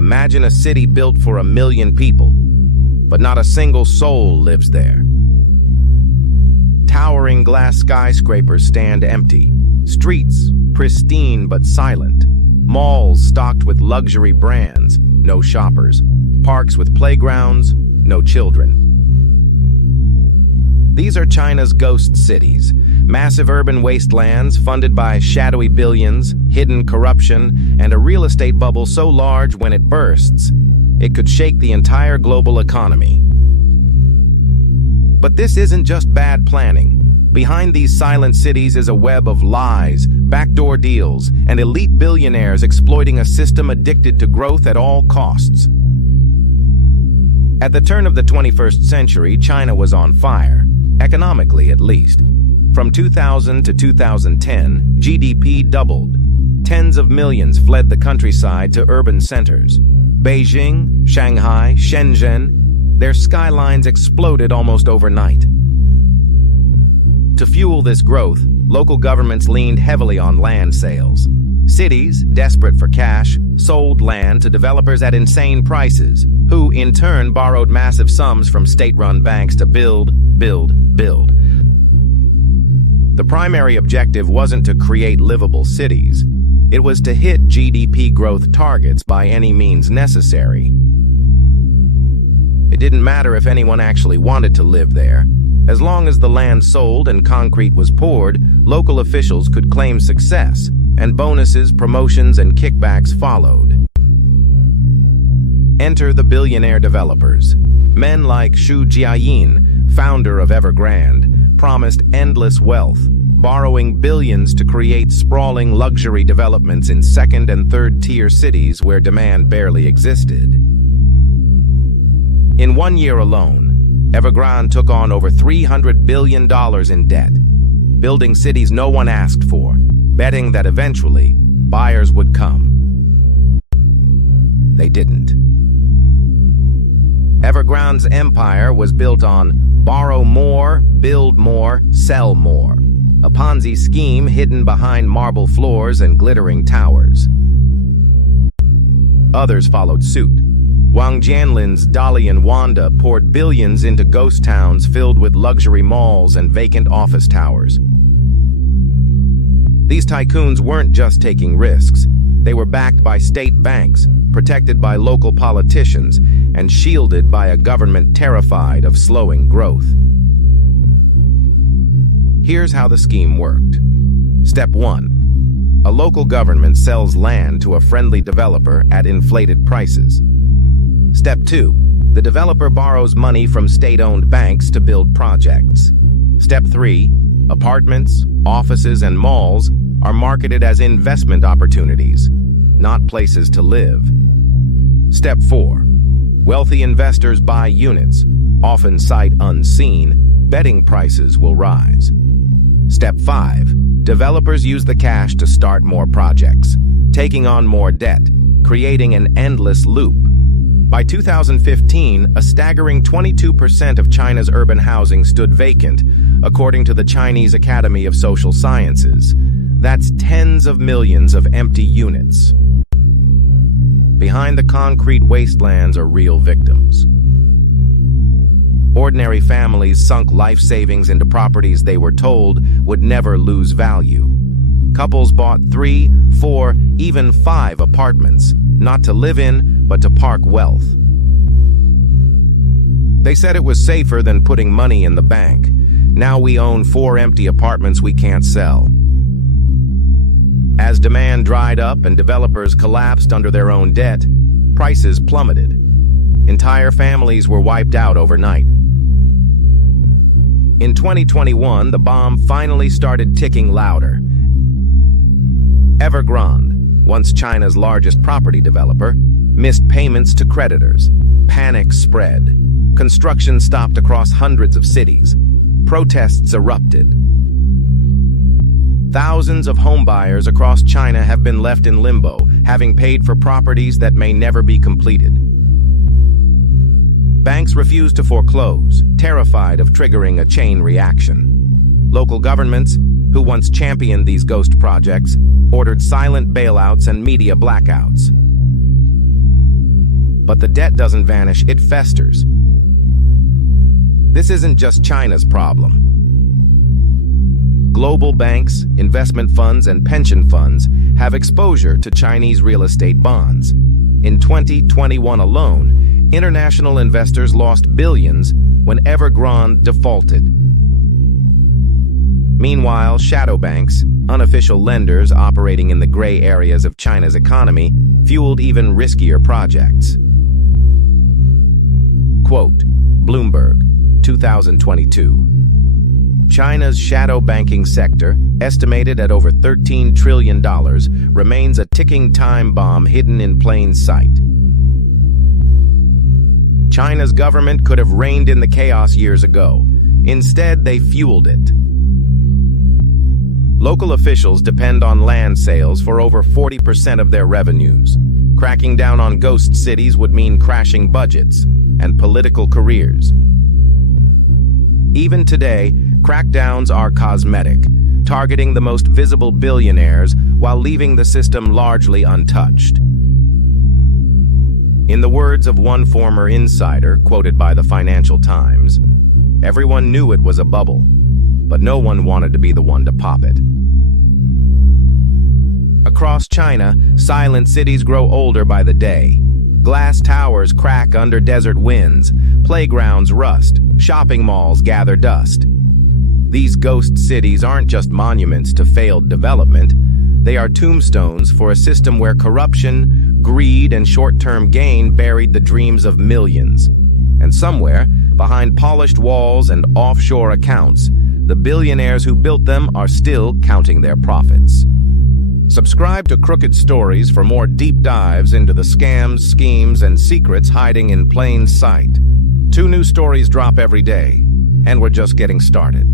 Imagine a city built for 1 million people, but not a single soul lives there. Towering glass skyscrapers stand empty, streets pristine but silent, malls stocked with luxury brands, no shoppers, parks with playgrounds, no children. These are China's ghost cities, massive urban wastelands funded by shadowy billions, hidden corruption, and a real estate bubble so large when it bursts, it could shake the entire global economy. But this isn't just bad planning. Behind these silent cities is a web of lies, backdoor deals, and elite billionaires exploiting a system addicted to growth at all costs. At the turn of the 21st century, China was on fire, economically at least. From 2000 to 2010, GDP doubled. Tens of millions fled the countryside to urban centers. Beijing, Shanghai, Shenzhen, their skylines exploded almost overnight. To fuel this growth, local governments leaned heavily on land sales. Cities, desperate for cash, sold land to developers at insane prices, who in turn borrowed massive sums from state-run banks to build. The primary objective wasn't to create livable cities. It was to hit GDP growth targets by any means necessary. It didn't matter if anyone actually wanted to live there. As long as the land sold and concrete was poured, local officials could claim success, and bonuses, promotions, and kickbacks followed. Enter the billionaire developers. Men like Xu Jiayin, founder of Evergrande, promised endless wealth, borrowing billions to create sprawling luxury developments in second- and third-tier cities where demand barely existed. In 1 year alone, Evergrande took on over $300 billion in debt, building cities no one asked for, betting that eventually buyers would come. They didn't. Evergrande's empire was built on borrow more, build more, sell more, a Ponzi scheme hidden behind marble floors and glittering towers. Others followed suit. Wang Jianlin's Dolly and Wanda poured billions into ghost towns filled with luxury malls and vacant office towers. These tycoons weren't just taking risks. They were backed by state banks, protected by local politicians, and shielded by a government terrified of slowing growth. Here's how the scheme worked. Step 1. A local government sells land to a friendly developer at inflated prices. Step 2. The developer borrows money from state-owned banks to build projects. Step 3. Apartments, offices, and malls are marketed as investment opportunities, not places to live. Step 4. Wealthy investors buy units, often sight unseen, betting prices will rise. Step 5. Developers use the cash to start more projects, taking on more debt, creating an endless loop. By 2015, a staggering 22% of China's urban housing stood vacant, according to the Chinese Academy of Social Sciences. That's tens of millions of empty units. Behind the concrete wastelands are real victims. Ordinary families sunk life savings into properties they were told would never lose value. Couples bought 3, 4, even 5 apartments, not to live in, but to park wealth. They said it was safer than putting money in the bank. Now we own 4 empty apartments we can't sell. As demand dried up and developers collapsed under their own debt, prices plummeted. Entire families were wiped out overnight. In 2021, the bomb finally started ticking louder. Evergrande, once China's largest property developer, missed payments to creditors. Panic spread. Construction stopped across hundreds of cities. Protests erupted. Thousands of homebuyers across China have been left in limbo, having paid for properties that may never be completed. Banks refuse to foreclose, terrified of triggering a chain reaction. Local governments, who once championed these ghost projects, ordered silent bailouts and media blackouts. But the debt doesn't vanish, it festers. This isn't just China's problem. Global banks, investment funds, and pension funds have exposure to Chinese real estate bonds. In 2021 alone, international investors lost billions when Evergrande defaulted. Meanwhile, shadow banks, unofficial lenders operating in the gray areas of China's economy, fueled even riskier projects. Quote, Bloomberg, 2022. China's shadow banking sector, estimated at over $13 trillion, remains a ticking time bomb hidden in plain sight. China's government could have reined in the chaos years ago. Instead, they fueled it. Local officials depend on land sales for over 40% of their revenues. Cracking down on ghost cities would mean crashing budgets and political careers. Even today, crackdowns are cosmetic, targeting the most visible billionaires while leaving the system largely untouched. In the words of one former insider, quoted by the Financial Times, everyone knew it was a bubble, but no one wanted to be the one to pop it. Across China, silent cities grow older by the day. Glass towers crack under desert winds, playgrounds rust, shopping malls gather dust. These ghost cities aren't just monuments to failed development, they are tombstones for a system where corruption, greed, and short-term gain buried the dreams of millions. And somewhere, behind polished walls and offshore accounts, the billionaires who built them are still counting their profits. Subscribe to Crooked Stories for more deep dives into the scams, schemes, and secrets hiding in plain sight. 2 new stories drop every day, and we're just getting started.